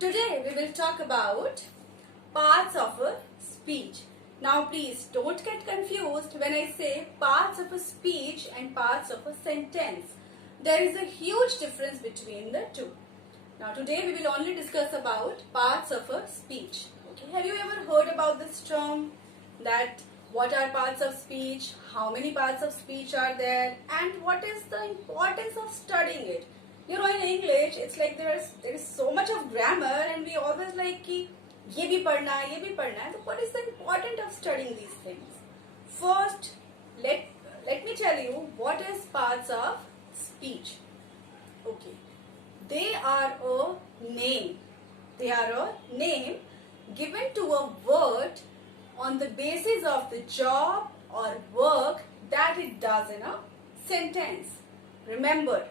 Today we will talk about parts of a speech. Now please don't get confused when I say parts of a speech and parts of a sentence. There is a huge difference between the two. Now today we will only discuss about parts of a speech. Okay. Have you ever heard about this term, that what are parts of speech, how many parts of speech are there, and what is the importance of studying it? You know, in English, it's like there is so much of grammar, and we always like कि ये भी पढ़ना है, ये भी पढ़ना है. So what is the importance of studying these things? First, let me tell you what is parts of speech. Okay, they are a name. They are a name given to a word on the basis of the job or work that it does in a sentence. Remember,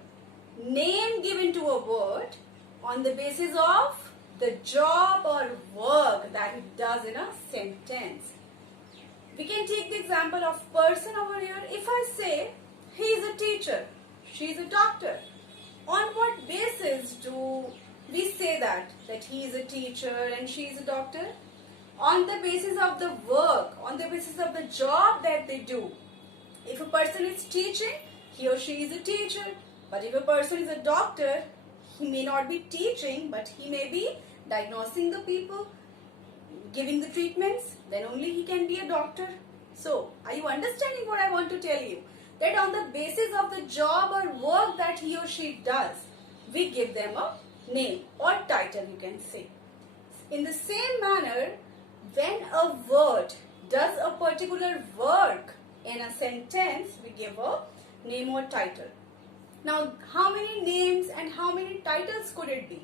name given to a word on the basis of the job or work that it does in a sentence. We can take the example of person over here. If I say he is a teacher, she is a doctor, on what basis do we say that he is a teacher and she is a doctor? On the basis of the work, on the basis of the job that they do. If a person is teaching, he or she is a teacher. But if a person is a doctor, he may not be teaching, but he may be diagnosing the people, giving the treatments, then only he can be a doctor. So, are you understanding what I want to tell you? That on the basis of the job or work that he or she does, we give them a name or title, you can say. In the same manner, when a word does a particular work in a sentence, we give a name or title. Now, how many names and how many titles could it be?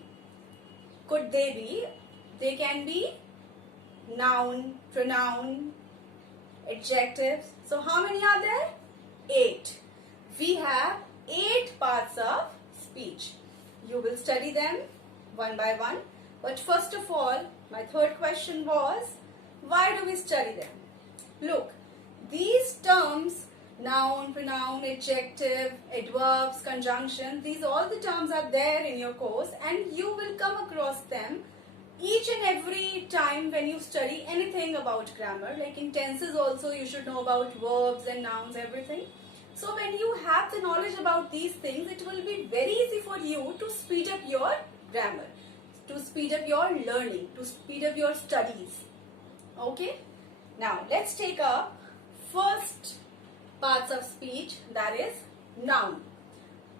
Could they be? They can be noun, pronoun, adjectives. So, how many are there? 8. We have 8 parts of speech. You will study them one by one. But first of all, my third question was, why do we study them? Look, these terms, noun, pronoun, adjective, adverbs, conjunction, these all the terms are there in your course, and you will come across them each and every time when you study anything about grammar. Like in tenses also, you should know about verbs and nouns, everything. So when you have the knowledge about these things, it will be very easy for you to speed up your grammar, to speed up your learning, to speed up your studies. Okay? Now, let's take up first parts of speech, that is noun.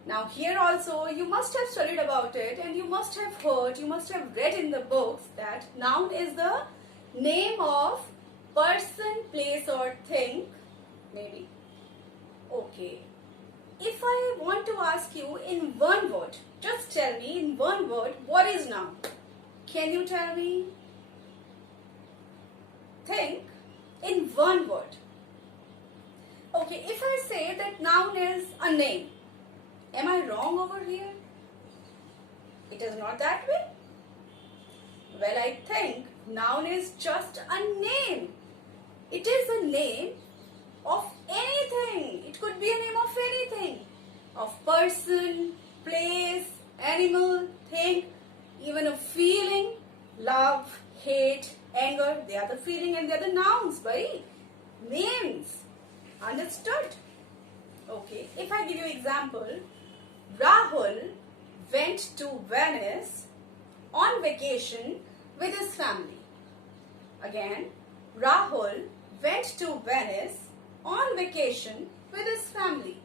Now, here also you must have studied about it, and you must have heard, you must have read in the books that noun is the name of person, place or thing, maybe. Okay. If I want to ask you in one word, just tell me in one word, what is noun? Can you tell me? Think in one word. Okay, if I say that noun is a name, am I wrong over here? It is not that way. Well, I think noun is just a name. It is a name of anything. It could be a name of anything. Of person, place, animal, thing, even a feeling, love, hate, anger. They are the feeling and they are the nouns, right? Names. Understood? Okay. If I give you example, Rahul went to Venice on vacation with his family. Again, Rahul went to Venice on vacation with his family.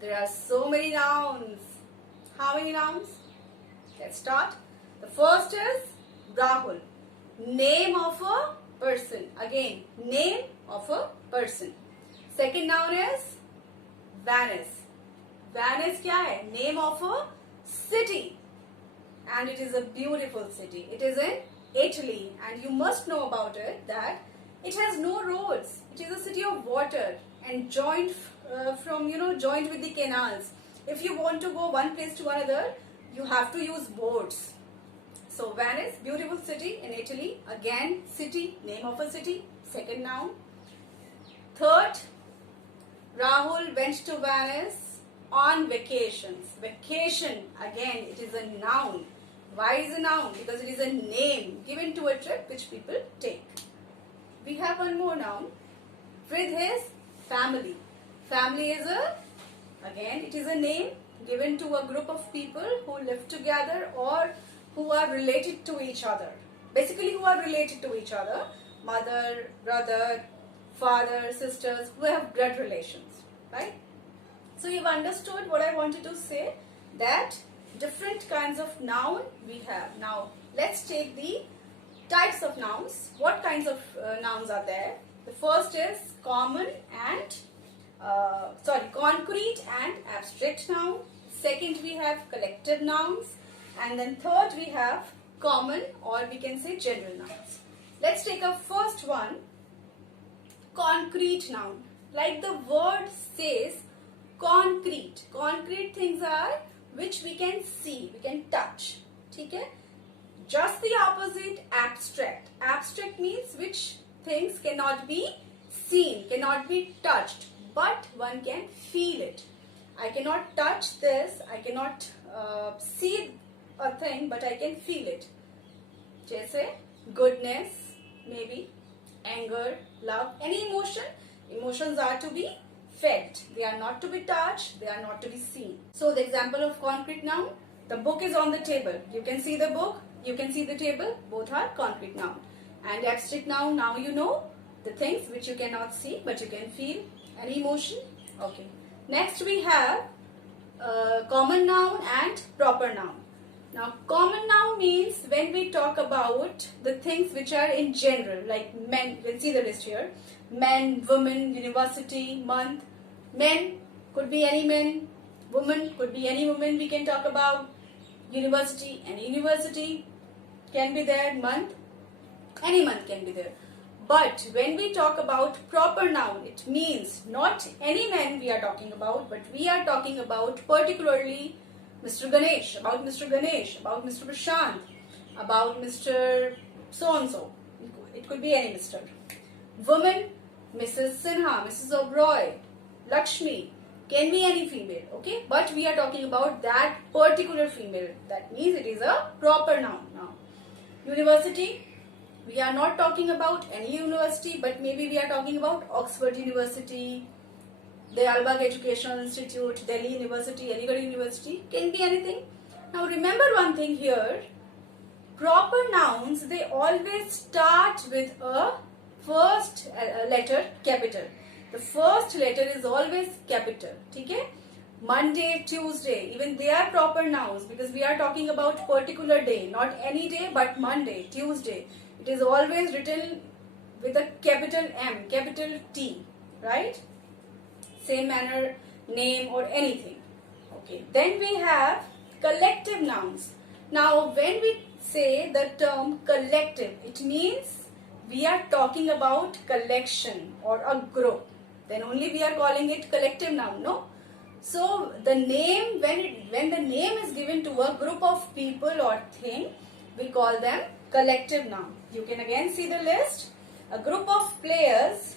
There are so many nouns. How many nouns? Let's start. The first is Rahul. Name of a person. Again, name of a person. Second noun is Venice. Venice क्या है? Name of a city. And it is a beautiful city. It is in Italy. And you must know about it that it has no roads. It is a city of water and joined joined with the canals. If you want to go one place to another, you have to use boats. So Venice, beautiful city in Italy. Again, city, name of a city, second noun. Third, Rahul went to Venice on vacations. Vacation, again, it is a noun. Why is a noun? Because it is a name given to a trip which people take. We have one more noun with his family. Family is again it is a name given to a group of people who live together or who are related to each other. Basically who are related to each other. Mother, brother, father, sisters, who have blood relations. Right? So you've understood what I wanted to say, that different kinds of noun we have. Now let's take the types of nouns. What kinds of nouns are there? The first is concrete and abstract noun. Second, we have collective nouns, and then third we have common, or we can say general nouns. Let's take a first one, concrete noun. Like the word says, concrete. Concrete things are which we can see, we can touch. Okay? Just the opposite, abstract. Abstract means which things cannot be seen, cannot be touched, but one can feel it. I cannot touch this, I cannot see a thing, but I can feel it. Jaise goodness, maybe anger, love, any emotion. Emotions are to be felt. They are not to be touched, they are not to be seen. So the example of concrete noun, the book is on the table. You can see the book, you can see the table, both are concrete noun. And abstract noun, now you know the things which you cannot see but you can feel. Any emotion? Okay. Next we have common noun and proper noun. Now common noun means when we talk about the things which are in general, like men, you can see the list here. Men, women, university, month. Men could be any men, woman could be any woman we can talk about. University, any university can be there, month, any month can be there. But when we talk about proper noun, it means not any man we are talking about, but we are talking about particularly Mr. Ganesh, about Mr. Ganesh, about Mr. Prashant, about Mr. So-and-so. It could be any Mr. Woman, Mrs. Sinha, Mrs. Oberoi, Lakshmi, can be any female, okay? But we are talking about that particular female. That means it is a proper noun now. University, we are not talking about any university, but maybe we are talking about Oxford University, the Albag Educational Institute, Delhi University, Aligarh University, can be anything. Now remember one thing here, proper nouns, they always start with a first letter capital. The first letter is always capital. Okay? Monday, Tuesday, even they are proper nouns because we are talking about particular day, not any day but Monday, Tuesday. It is always written with a capital M, capital T, right? Same manner, name or anything. Okay. Then we have collective nouns. Now when we say the term collective, it means we are talking about collection or a group. Then only we are calling it collective noun, no? So the name, when the name is given to a group of people or thing, we call them collective noun. You can again see the list. A group of players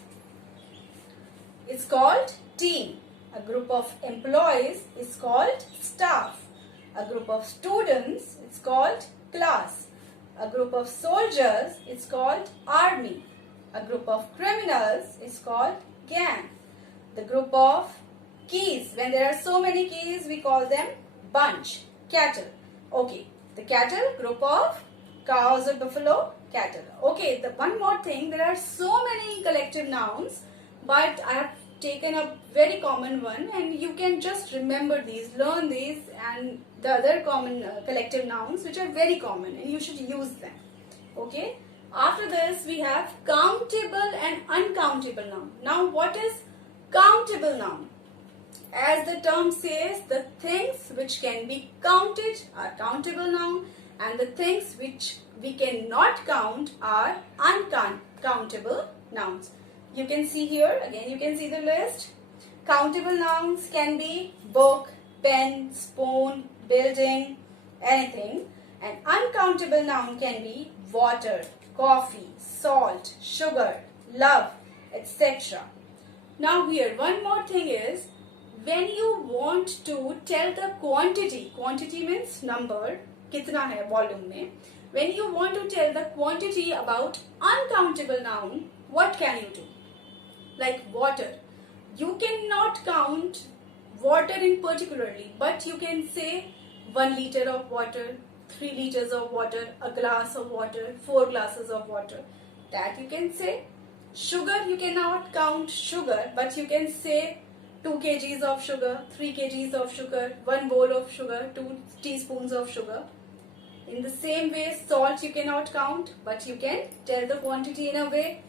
is called team. A group of employees is called staff. A group of students is called class. A group of soldiers is called army. A group of criminals is called gang. The group of keys, when there are so many keys, we call them bunch. Cattle. Okay, the cattle, group of cows or buffalo, cattle. Okay, the one more thing, there are so many collective nouns, but I have taken a very common one and you can just remember these, learn these and the other common collective nouns which are very common and you should use them. Okay, after this we have countable and uncountable noun. Now what is countable noun? As the term says, the things which can be counted are countable noun and the things which we cannot count are uncountable nouns. You can see here, again you can see the list. Countable nouns can be book, pen, spoon, building, anything. And uncountable noun can be water, coffee, salt, sugar, love, etc. Now here one more thing is, when you want to tell the quantity means number, कितना है volume में, when you want to tell the quantity about uncountable noun, what can you do? Like water. You cannot count water in particularly, but you can say 1 liter of water, 3 liters of water, a glass of water, 4 glasses of water. That you can say. Sugar, you cannot count sugar, but you can say 2 kgs of sugar, 3 kgs of sugar, 1 bowl of sugar, 2 teaspoons of sugar. In the same way, salt you cannot count, but you can tell the quantity in a way.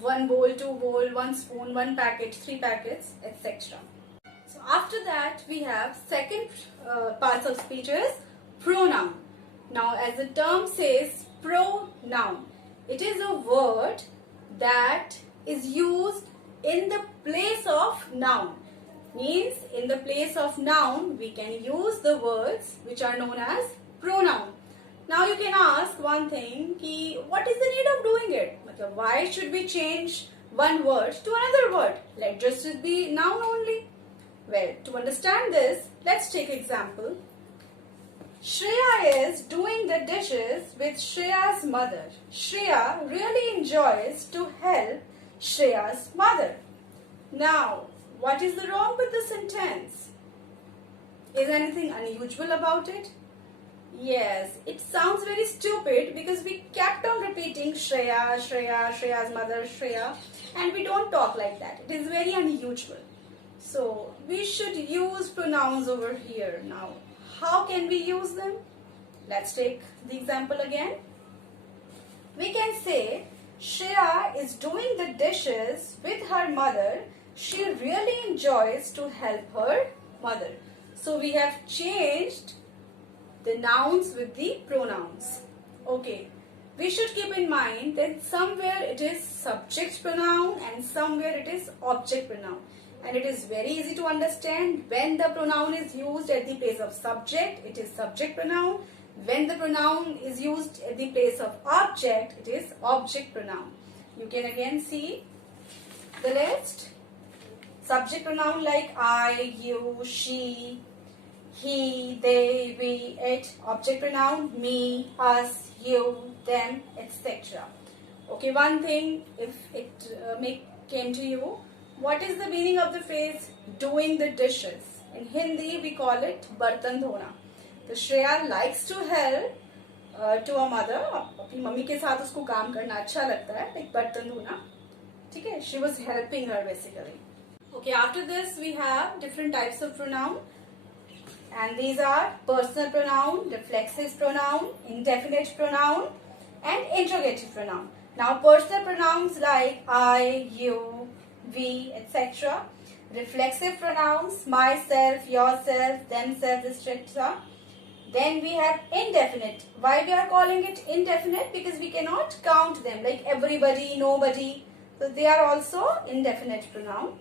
1 bowl, 2 bowl, 1 spoon, 1 packet, 3 packets, etc. So after that, we have second parts of speech is pronoun. Now, as the term says, pronoun. It is a word that is used in the place of noun. Means in the place of noun, we can use the words which are known as pronoun. Now you can ask one thing, ki, what is the need of doing it? Why should we change one word to another word? Let just be noun only. Well, to understand this, let's take example. Shreya is doing the dishes with Shreya's mother. Shreya really enjoys to help Shreya's mother. Now, what is the wrong with the sentence? Is anything unusual about it? Yes, it sounds very stupid because we kept on repeating Shreya, Shreya, Shreya's mother, Shreya, and we don't talk like that. It is very unusual. So, we should use pronouns over here now. How can we use them? Let's take the example again. We can say, Shreya is doing the dishes with her mother. She really enjoys to help her mother. So we have changed the nouns with the pronouns. Okay. We should keep in mind that somewhere it is subject pronoun and somewhere it is object pronoun. And it is very easy to understand. When the pronoun is used at the place of subject, it is subject pronoun. When the pronoun is used at the place of object, it is object pronoun. You can again see the list. Subject pronoun like I, you, she, he, they, we, it. Object pronoun me, us, you, them, etc. Okay, one thing, if it came to you, what is the meaning of the phrase doing the dishes? In Hindi, we call it bartan dhona. So Shreya likes to help to a mother. अपनी mummy के साथ उसको काम करना अच्छा लगता है, like bartan dhona. ठीक है? She was helping her basically. Okay, after this we have different types of pronoun. And these are personal pronoun, reflexive pronoun, indefinite pronoun, and interrogative pronoun. Now, personal pronouns like I, you, we, etc. Reflexive pronouns, myself, yourself, themselves, etc. Then we have indefinite. Why we are calling it indefinite? Because we cannot count them like everybody, nobody. So they are also indefinite pronoun.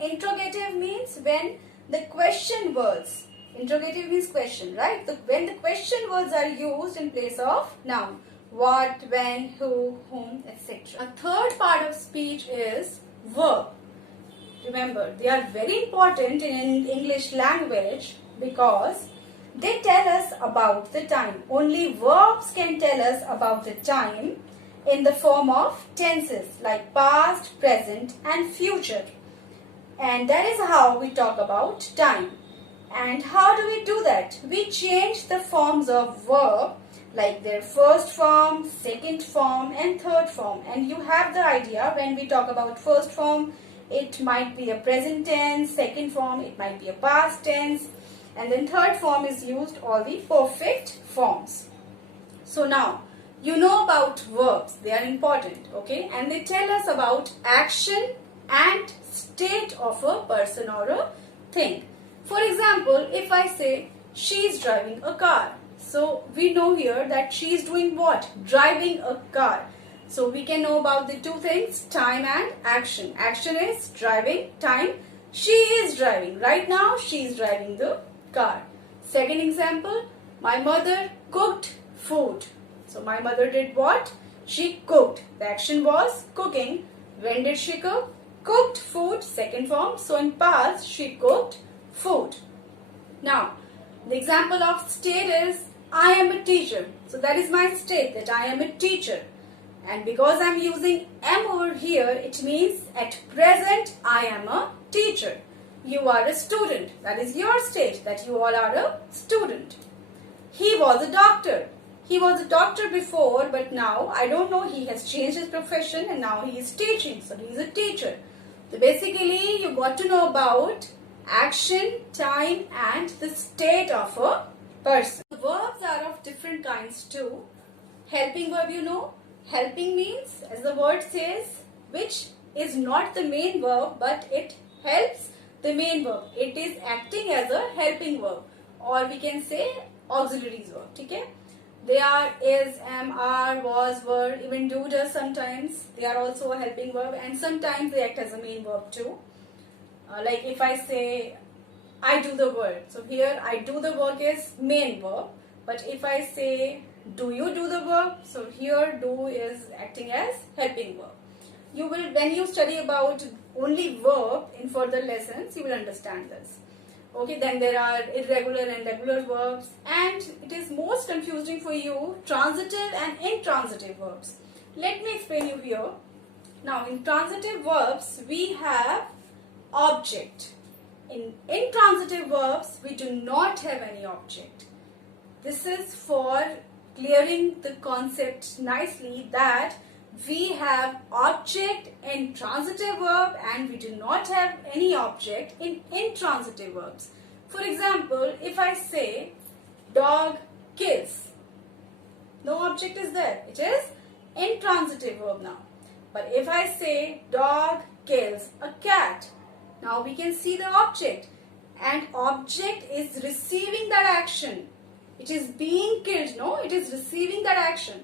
Interrogative means when the question words. Interrogative means question, right? So when the question words are used in place of noun. What, when, who, whom, etc. A third part of speech is verb. Remember, they are very important in English language because they tell us about the time. Only verbs can tell us about the time in the form of tenses like past, present and future. And that is how we talk about time. And how do we do that? We change the forms of verb like their first form, second form and third form. And you have the idea when we talk about first form, it might be a present tense, second form, it might be a past tense, and then third form is used all the perfect forms. So now, you know about verbs, they are important, okay? And they tell us about action and state of a person or a thing. For example, if I say, she is driving a car. So we know here that she is doing what? Driving a car. So we can know about the two things, time and action. Action is driving, time, she is driving. Right now, she is driving the car. Second example, my mother cooked food. So my mother did what? She cooked. The action was cooking. When did she cook? Cooked food, second form. So in past, she cooked food. Now, the example of state is I am a teacher. So that is my state, that I am a teacher. And because I am using am over here, it means at present I am a teacher. You are a student. That is your state, that you all are a student. He was a doctor. He was a doctor before, but now, I don't know, he has changed his profession and now he is teaching. So he is a teacher. So basically, you got to know about action, time and the state of a person. Verbs are of different kinds too. Helping verb, you know. Helping means, as the word says, which is not the main verb but it helps the main verb. It is acting as a helping verb, or we can say auxiliaries verb. Okay? They are is, am, are, was, were, even do, does sometimes. They are also a helping verb and sometimes they act as a main verb too. Like if I say I do the work. So here I do the work is main verb. But if I say do you do the work? So here do is acting as helping verb. You will, when you study about only verb in further lessons, you will understand this. Okay, then there are irregular and regular verbs, and it is most confusing for you transitive and intransitive verbs. Let me explain you here. Now in transitive verbs we have object. In intransitive verbs we do not have any object. This is for clearing the concept nicely that we have object in transitive verb and we do not have any object in intransitive verbs. For example, if I say dog kills, no object is there. It is intransitive verb now. But if I say dog kills a cat, now we can see the object, and object is receiving that action. It is being killed, no? It is receiving that action.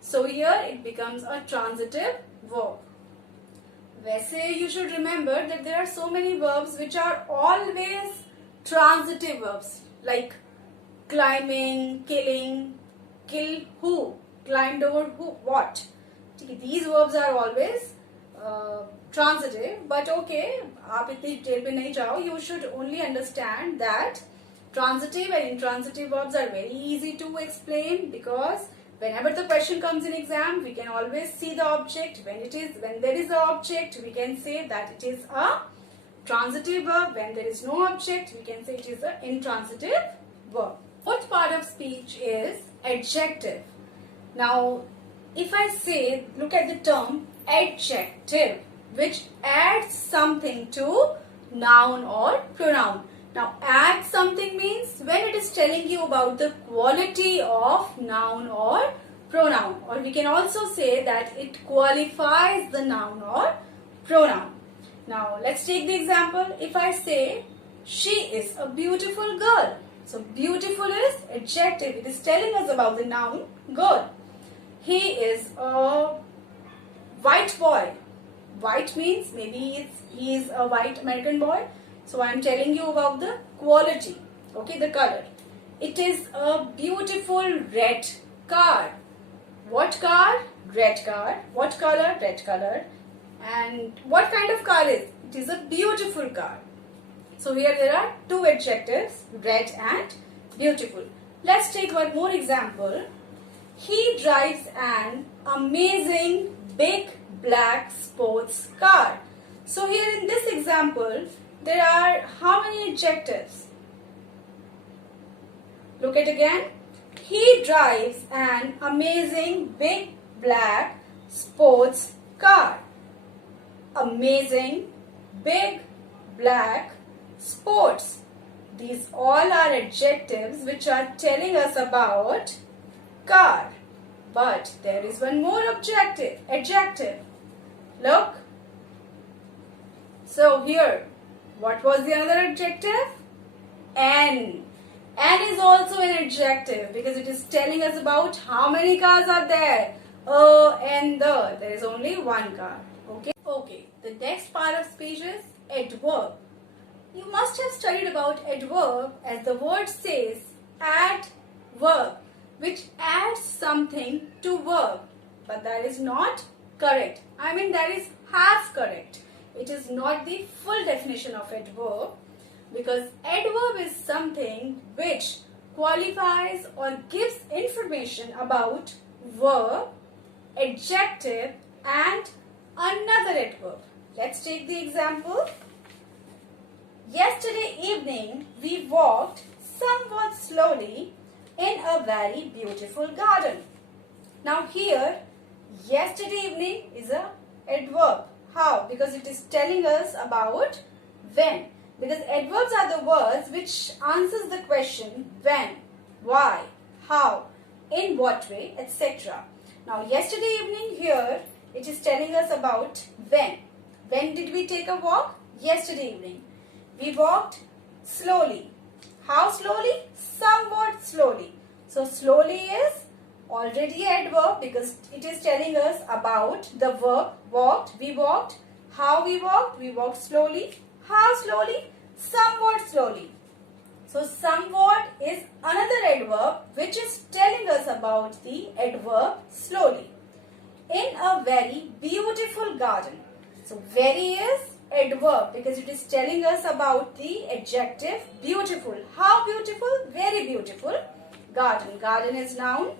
So here it becomes a transitive verb. वैसे you should remember that there are so many verbs which are always transitive verbs, like climbing, killing, kill who, climbed over who, what. These verbs are always transitive, but okay, आप इतनी detail पे नहीं जाओ. You should only understand that transitive and intransitive verbs are very easy to explain, because whenever the question comes in exam, we can always see the object. When there is an object, we can say that it is a transitive verb. When there is no object, we can say it is an intransitive verb. Fourth part of speech is adjective. Now, if I say, look at the term adjective, which adds something to noun or pronoun. Now, add something means when it is telling you about the quality of noun or pronoun, or we can also say that it qualifies the noun or pronoun. Now, let's take the example. If I say she is a beautiful girl. So, beautiful is adjective. It is telling us about the noun girl. He is a white boy. White means maybe he is a white American boy. So I am telling you about the quality, okay, the color. It is a beautiful red car. What car? Red car. What color? Red color. And what kind of car is? It is a beautiful car. So here there are two adjectives, red and beautiful. Let's take one more example. He drives an amazing big black sports car. So here in this example, there are how many adjectives? Look at again. He drives an amazing big black sports car. Amazing big black sports. These all are adjectives which are telling us about car. But there is one more adjective. Look. So here, what was the other adjective? An. An is also an adjective because it is telling us about how many cars are there. And the. There is only one car. Okay. Okay. The next part of speech is adverb. You must have studied about adverb, as the word says, add verb, which adds something to verb. But that is not correct. I mean, that is half correct. It is not the full definition of adverb, because adverb is something which qualifies or gives information about verb, adjective and another adverb. Let's take the example. Yesterday evening we walked somewhat slowly in a very beautiful garden. Now here, yesterday evening is a adverb. How? Because it is telling us about when. Because adverbs are the words which answers the question when, why, how, in what way, etc. Now yesterday evening here, it is telling us about when. When did we take a walk? Yesterday evening. We walked slowly. How slowly? Somewhat slowly. So slowly is already adverb because it is telling us about the verb walked. We walked. How we walked? We walked slowly. How slowly? Somewhat slowly. So somewhat is another adverb which is telling us about the adverb slowly. In a very beautiful garden. So very is adverb because it is telling us about the adjective beautiful. How beautiful? Very beautiful. Garden. Garden is noun.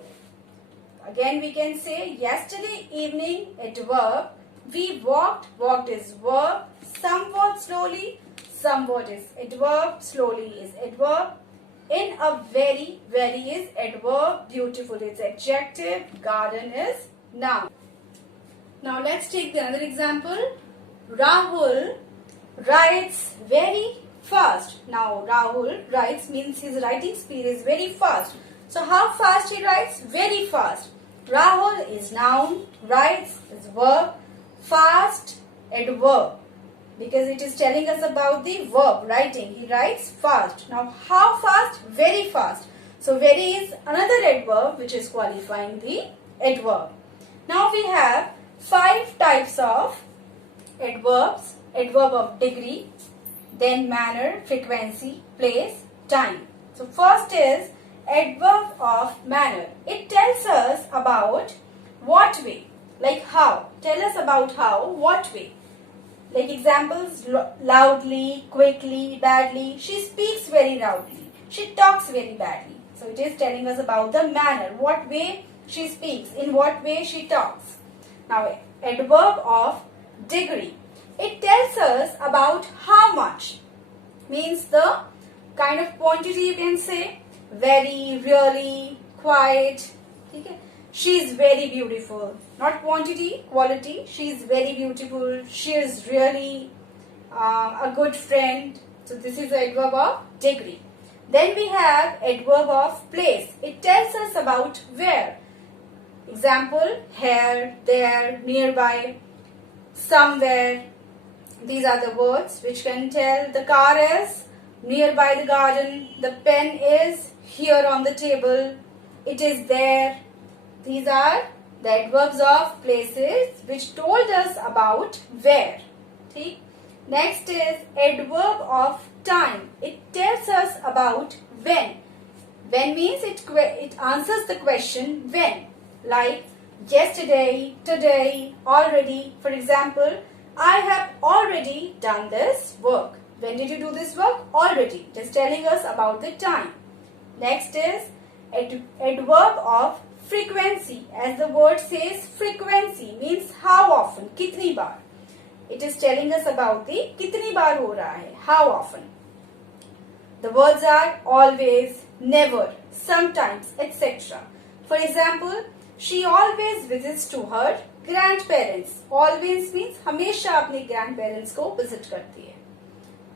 Again we can say yesterday evening adverb. We walked. Walked is verb. Somewhat slowly. Somewhat is adverb. Slowly is adverb. In a very is adverb. Beautiful is adjective. Garden is noun. Now let's take the another example. Rahul writes very fast. Now Rahul writes means his writing speed is very fast. So how fast he writes? Very fast. Rahul is noun, writes is verb, fast adverb because it is telling us about the verb writing. He writes fast. Now how fast? Very fast. So very is another adverb which is qualifying the adverb. Now we have 5 types of adverbs. Adverb of degree, then manner, frequency, place, time. So first is adverb of manner. It tells us about what way, like how. Tell us about how, what way. Like examples, loudly, quickly, badly. She speaks very loudly. She talks very badly. So it is telling us about the manner, what way she speaks, in what way she talks. Now adverb of degree. It tells us about how much. Means the kind of quantity you can say. Very, really, quite. Okay. She is very beautiful. Not quantity, quality. She is very beautiful. She is really a good friend. So this is the adverb of degree. Then we have adverb of place. It tells us about where. Example, here, there, nearby, somewhere. These are the words which can tell. The car is nearby the garden. The pen is here on the table. It is there. These are the adverbs of places which told us about where. See? Next is adverb of time. It tells us about when. When means it answers the question when. Like yesterday, today, already. For example, I have already done this work. When did you do this work? Already. It is telling us about the time. Next is adverb of frequency. As the word says, frequency means how often, kitni baar. It is telling us about the kitni baar ho raha hai, how often. The words are always, never, sometimes, etc. For example, she always visits to her grandparents. Always means हमेशा अपने grandparents को visit करती है.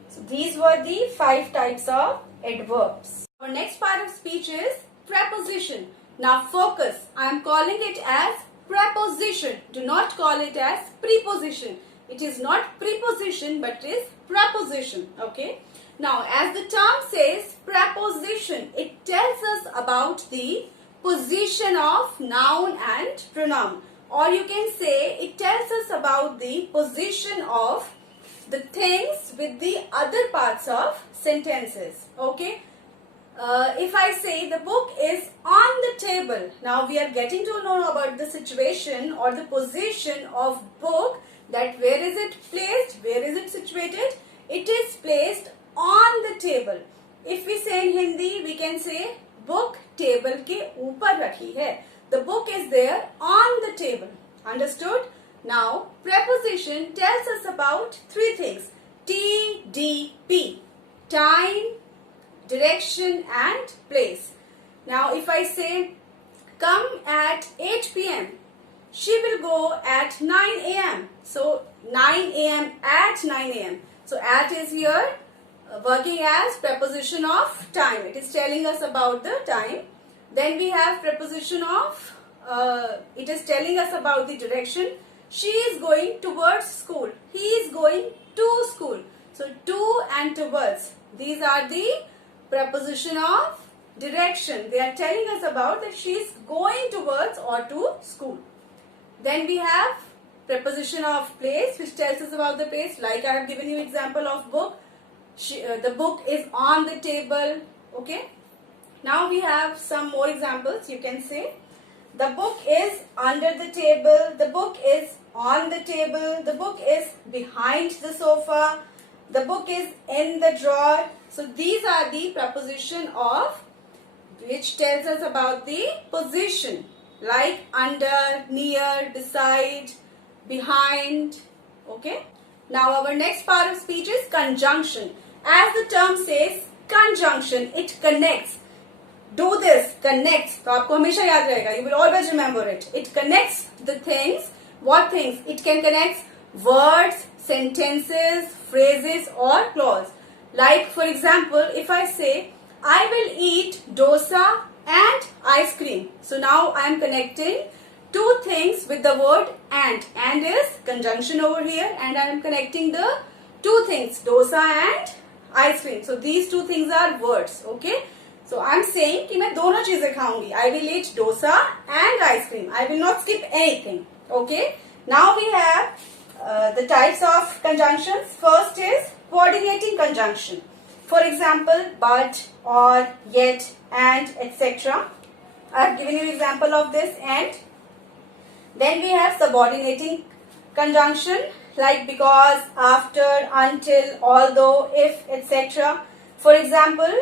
So these were the 5 types of adverbs. Our next part of speech is preposition. Now focus. I am calling it as preposition. Do not call it as preposition. It is not preposition but it is preposition. Okay. Now as the term says preposition, it tells us about the position of noun and pronoun. Or you can say it tells us about the position of the things with the other parts of sentences. Okay. If I say the book is on the table, now we are getting to know about the situation or the position of book that where is it placed? Where is it situated? It is placed on the table. If we say in Hindi, we can say book table के ऊपर रखी है. The book is there on the table. Understood? Now, preposition tells us about three things. TDP. Time, direction and place. Now, if I say come at 8 p.m., she will go at 9 a.m. So, 9 a.m. at 9 a.m. So, at is here working as preposition of time. It is telling us about the time. Then we have preposition of, it is telling us about the direction. She is going towards school. He is going to school. So, to and towards. These are the preposition of direction. They are telling us about that she is going towards or to school. Then we have preposition of place, which tells us about the place. Like I have given you example of book. The book is on the table. Okay. Now we have some more examples. You can say the book is under the table. The book is on the table. The book is behind the sofa. The book is in the drawer. So these are the preposition of which tells us about the position, like under, near, beside, behind. Okay. Now our next part of speech is conjunction. As the term says, conjunction, it connects. Do this, connects. तो आपको हमेशा याद रहेगा. You will always remember it. It connects the things. What things? It can connect words, sentences, phrases or clause. Like for example, if I say, I will eat dosa and ice cream. So now I am connecting two things with the word and. And is conjunction over here, and I am connecting the two things, dosa and ice cream. So these two things are words. Okay. So I am saying कि मैं दोनों चीजें खाऊंगी. I will eat dosa and ice cream. I will not skip anything. Okay. Now we have the types of conjunctions. First is coordinating conjunction. For example, but, or, yet, and, etc. I have given you example of this. And then we have subordinating conjunction like because, after, until, although, if, etc. For example,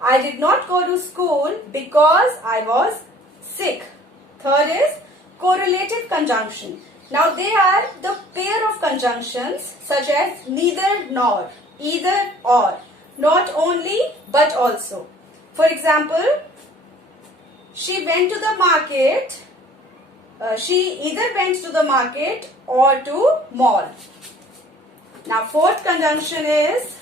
I did not go to school because I was sick. Third is correlative conjunction. Now they are the pair of conjunctions such as neither nor, either or, not only but also. For example, she went to the market. She either went to the market or to mall. Now fourth conjunction is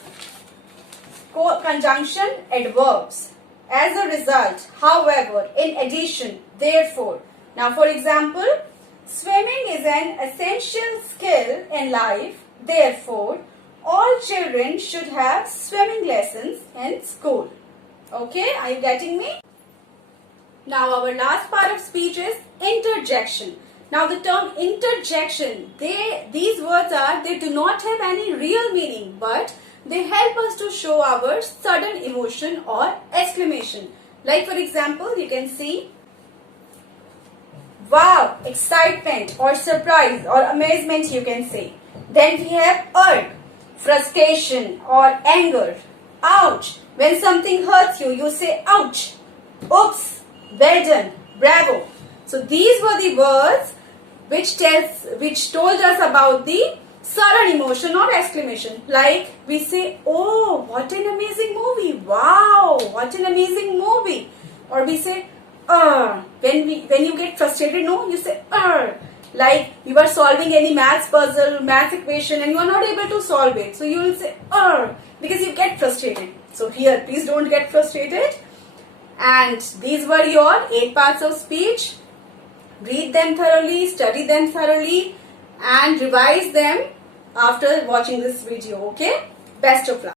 conjunction adverbs. As a result, however, in addition, therefore. Now for example, swimming is an essential skill in life. Therefore, all children should have swimming lessons in school. Okay, are you getting me? Now our last part of speech is interjection. Now the term interjection, these words they do not have any real meaning, but they help us to show our sudden emotion or exclamation. Like for example, you can see wow, excitement or surprise or amazement you can say. Then we have irk, frustration or anger. Ouch, when something hurts you, you say ouch. Oops, well done, bravo. So these were the words which told us about the sudden emotion or exclamation. Like we say, oh, what an amazing movie. Wow, what an amazing movie. Or we say, when you get frustrated, no, you say, like you are solving any maths puzzle, maths equation, and you are not able to solve it. So you will say, because you get frustrated. So here, please don't get frustrated. And these were your 8 parts of speech. Read them thoroughly, study them thoroughly, and revise them after watching this video. Okay? Best of luck.